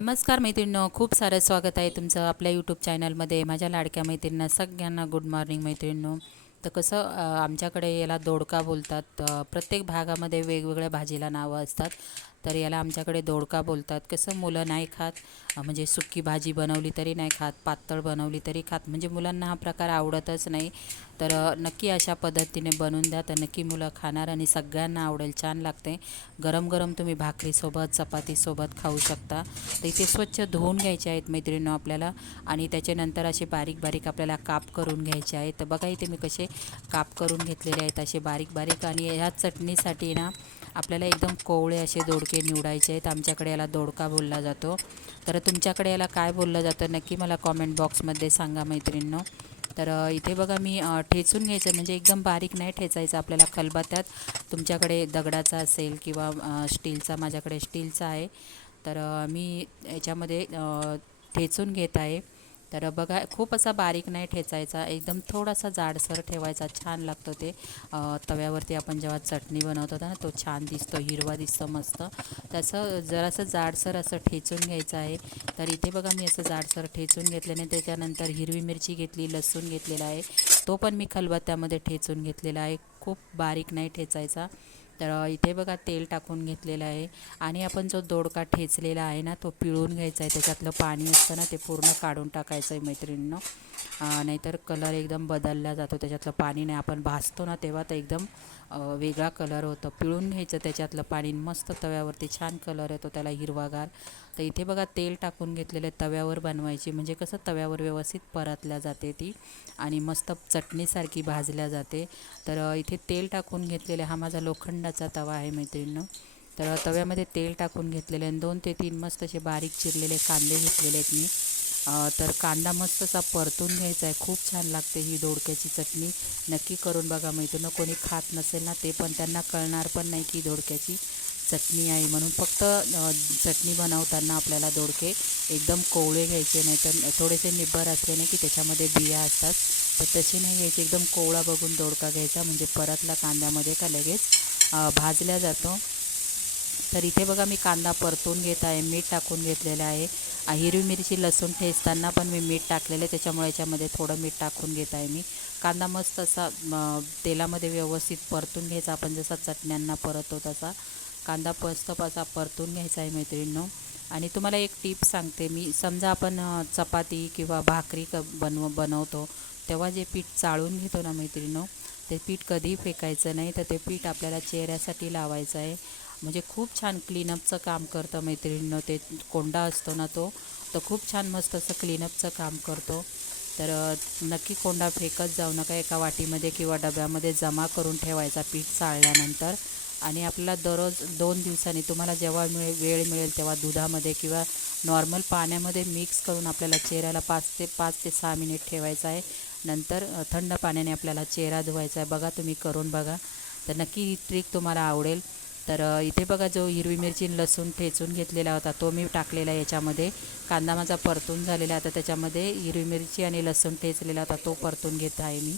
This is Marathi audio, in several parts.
नमस्कार मैत्रिणींनो खूप सारं स्वागत आहे तुमचं आपल्या यूट्यूब चॅनलमध्ये माझ्या लाडक्या मैत्रिणींना सगळ्यांना गुड मॉर्निंग मैत्रिणींनो. तर कसं आमच्याकडे याला दोडका बोलतात प्रत्येक भागामध्ये वेगवेगळ्या भाजीला नावं असतात. तर याला आमच्याकडे दोडका बोलतात. कसं मुलं नाही खात म्हणजे सुकी भाजी बनवली तरी नाही खात पातळ बनवली तरी खात. म्हणजे मुलांना हा प्रकार आवडतच नाही. तर नक्की अशा पद्धतीने बनवून द्या. तर नक्की मुलं खाणार आणि सगळ्यांना आवडेल छान लागते. गरम गरम तुम्ही भाकरीसोबत चपातीसोबत खाऊ शकता. तर इथे स्वच्छ धुवून घ्यायचे आहेत मैत्रिणींनो आपल्याला आणि त्याच्यानंतर असे बारीक बारीक आपल्याला काप करून घ्यायचे आहेत. तर बघा इथे मी कसे काप करून घेतलेले आहेत असे बारीक बारीक आणि ह्या चटणीसाठी ना आपल्याला एकदम कोवळे असे दोडके निवडायचे आहेत. आमच्याकडे याला दोडका बोलला जातो. तर तुमच्याकडे याला काय बोललं जातं नक्की मला कॉमेंट बॉक्समध्ये सांगा मैत्रिणींनो. तर इथे बघा मी ठेचून घ्यायचं म्हणजे एकदम बारीक नाही ठेचायचं आपल्याला खलबत्त्यात. तुमच्याकडे दगडाचा असेल किंवा स्टीलचा माझ्याकडे स्टीलचा आहे. तर मी याच्यामध्ये ठेचून घेत आहे. तर बघा खूप असा बारीक नाही ठेचायचा एकदम थोडासा जाडसर ठेवायचा छान लागतो ते. तव्यावरती आपण जेव्हा चटणी बनवतो ना तो छान दिसतो हिरवा दिसतो मस्त. त्याचं जरासं जाडसर असं ठेचून घ्यायचं आहे. तर इथे बघा मी असं जाडसर ठेचून घेतल्याने त्याच्यानंतर हिरवी मिरची घेतली लसूण घेतलेला आहे. तो पण मी खलबत्त्यामध्ये ठेचून घेतलेला आहे. खूप बारीक नाही ठेचायचा. तर इथे बघा तेल टाकून घेतलेलं आहे. आणि आपण जो दोडका ठेचलेला आहे ना तो पिळून घ्यायचा आहे. त्याच्यातलं पाणी असतं ना ते पूर्ण काढून टाकायचं आहे मैत्रिणीनं. नाहीतर कलर एकदम बदलला जातो. त्याच्यातलं पाणी नाही. आपण भाजतो ना तेव्हा तर एकदम वेगळा कलर होतं. पिळून घ्यायचं त्याच्यातलं पाणी. मस्त तव्यावरती छान कलर येतो त्याला हिरवागार. तर इथे बघा तेल टाकून घेतलेले तव्यावर बनवायची. म्हणजे कसं तव्यावर व्यवस्थित परतल्या जाते ती आणि मस्त चटणीसारखी भाजल्या जाते. तर इथे तेल टाकून घेतलेले हा माझा लोखंडाचा तवा आहे मैत्रिणीनं. तर तव्यामध्ये तेल टाकून घेतलेले आणि दोन ते तीन मस्त असे बारीक चिरलेले कांदे घेतलेले आहेत मी. तर कांदा मस्त असा परतून घ्यायचा आहे. खूप छान लागते ही दोडक्याची चटणी. नक्की करून बघा मैत्रिणं. कोणी खात नसेल ना ते पण त्यांना कळणार पण नाही की दोडक्याची चटणी आहे म्हणून. फक्त चटणी बनवताना आपल्याला दोडके एकदम कोवळे घ्यायचे नाही तर थोडेसे निब्बर असले नाही की त्याच्यामध्ये बिया असतात. तर तसे नाही घ्यायचे. एकदम कोवळा बघून दोडका घ्यायचा. म्हणजे परतला कांद्यामध्ये का लगेच भाजल्या जातो. तर इथे बघा मी कांदा परतून घेत आहे मीठ टाकून घेतलेलं आहे. हिरवी मिरची लसूण ठेचताना पण मी मीठ टाकलेलं आहे त्याच्यामुळे याच्यामध्ये थोडं मीठ टाकून घेत आहे मी. कांदा मस्त असा तेलामध्ये व्यवस्थित परतून घ्यायचा आपण जसा चटण्यांना परततो तसा. कांदा मस्त असा परतून घ्यायचा आहे मैत्रिणींनो. आणि तुम्हाला एक टीप सांगते मी समजा आपण चपाती किंवा भाकरी क बनव बनवतो तेव्हा जे पीठ चाळून घेतो ना मैत्रिणीनो ते पीठ कधी फेकायचं नाही तर ते पीठ आपल्याला चेहऱ्यासाठी लावायचं आहे. म्हणजे खूप छान क्लीनअपचं काम करतं मैत्रिणीनं. ते कोंडा असतो ना तो तर खूप छान मस्त असं क्लीनअपचं काम करतो. तर नक्की कोंडा फेकत जाऊ नका एका वाटीमध्ये किंवा डब्यामध्ये जमा करून ठेवायचा पीठ चाळल्यानंतर. आणि आपल्याला दररोज दोन दिवसांनी तुम्हाला जेव्हा मिळेल वेळ मिळेल तेव्हा दुधामध्ये किंवा नॉर्मल पाण्यामध्ये मिक्स करून आपल्याला चेहऱ्याला पाच ते पाच ते सहा मिनिट ठेवायचं आहे. नंतर थंड पाण्याने आपल्याला चेहरा धुवायचा आहे. बघा तुम्ही करून बघा. तर नक्की ही ट्रिक तुम्हाला आवडेल. तर इथे बघा जो हिरवी मिरची आणि लसूण ठेचून घेतलेला होता तो मी टाकलेला आहे याच्यामध्ये. कांदा माझा परतून झालेला आहे. आता त्याच्यामध्ये हिरवी मिरची आणि लसूण ठेचलेला होता तो परतून घेत आहे मी.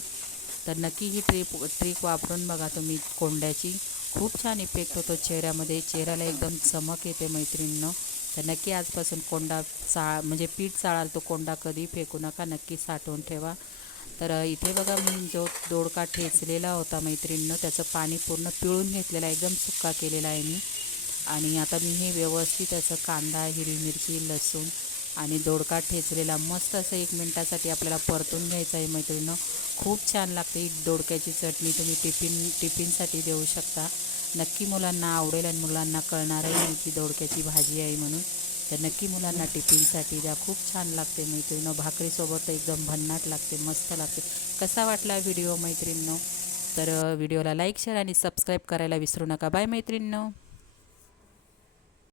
तर नक्की ही ट्रिप ट्रिक वापरून बघा तुम्ही कोंड्याची. खूप छान इफेक्ट होतो चेहऱ्यामध्ये. चेहऱ्याला एकदम चमक येते मैत्रिणीनं. तर नक्की आजपासून कोंडा चा म्हणजे पीठ चाळाल तो कोंडा कधी फेकू नका. नक्की साठवून ठेवा. तर इथे बघा मी जो दोडका ठेचलेला होता मैत्रिणीनं त्याचं पाणी पूर्ण पिळून घेतलेलं आहे. एकदम सुक्का केलेला आहे मी. आणि आता मी हे व्यवस्थित असं कांदा हिरवी मिरची लसूण आणि दोडका ठेचलेला. मस्त असं एक मिनटासाठी आपल्याला परतून घ्यायचं आहे मैत्रिणीनं. खूप छान लागते ही दोडक्याची चटणी. तुम्ही टिफिन टिफिनसाठी देऊ शकता. नक्की मुलांना आवडेल आणि मुलांना कळणारही की दोडक्याची भाजी आहे म्हणून. तर नक्की मुलांना टिफिनसाठी द्या. खूप छान लागते मैत्रिणं भाकरीसोबत एकदम भन्नाट लागते मस्त लागते. कसा वाटला व्हिडिओ मैत्रिणींनो? तर व्हिडिओला लाईक शेअर आणि सबस्क्राईब करायला विसरू नका. बाय मैत्रिणीनं.